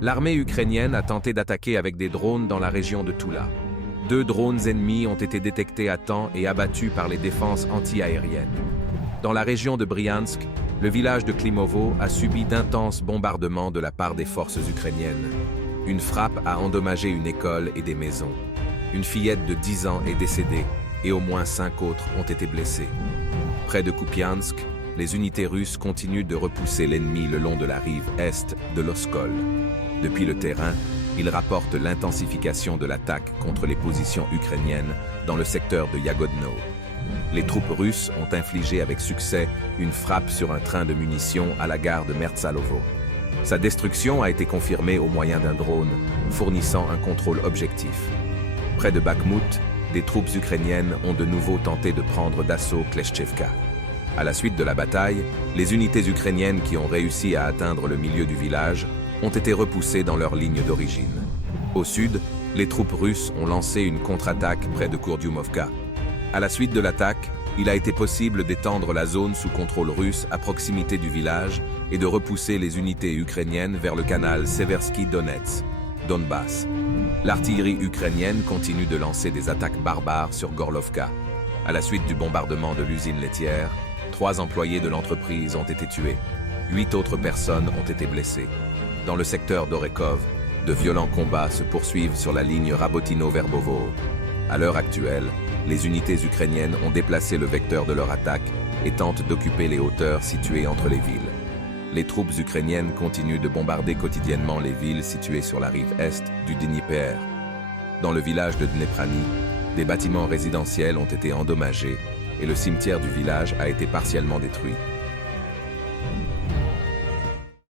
L'armée ukrainienne a tenté d'attaquer avec des drones dans la région de Toula. 2 drones ennemis ont été détectés à temps et abattus par les défenses anti-aériennes. Dans la région de Bryansk, le village de Klimovo a subi d'intenses bombardements de la part des forces ukrainiennes. Une frappe a endommagé une école et des maisons. Une fillette de 10 ans est décédée et au moins 5 autres ont été blessés. Près de Kupiansk, les unités russes continuent de repousser l'ennemi le long de la rive est de l'Oskol. Depuis le terrain, ils rapportent l'intensification de l'attaque contre les positions ukrainiennes dans le secteur de Yagodno. Les troupes russes ont infligé avec succès une frappe sur un train de munitions à la gare de Mertsalovo. Sa destruction a été confirmée au moyen d'un drone, fournissant un contrôle objectif. Près de Bakhmut, des troupes ukrainiennes ont de nouveau tenté de prendre d'assaut Kleshchevka. À la suite de la bataille, les unités ukrainiennes qui ont réussi à atteindre le milieu du village ont été repoussées dans leur ligne d'origine. Au sud, les troupes russes ont lancé une contre-attaque près de Kurdyumovka. À la suite de l'attaque, il a été possible d'étendre la zone sous contrôle russe à proximité du village et de repousser les unités ukrainiennes vers le canal Seversky Donetsk, L'artillerie ukrainienne continue de lancer des attaques barbares sur Gorlovka. À la suite du bombardement de l'usine laitière, 3 employés de l'entreprise ont été tués. 8 autres personnes ont été blessées. Dans le secteur d'Orekov, de violents combats se poursuivent sur la ligne Rabotino-Verbovo. À l'heure actuelle, les unités ukrainiennes ont déplacé le vecteur de leur attaque et tentent d'occuper les hauteurs situées entre les villes. Les troupes ukrainiennes continuent de bombarder quotidiennement les villes situées sur la rive est du Dnieper. Dans le village de Dneprani, des bâtiments résidentiels ont été endommagés et le cimetière du village a été partiellement détruit.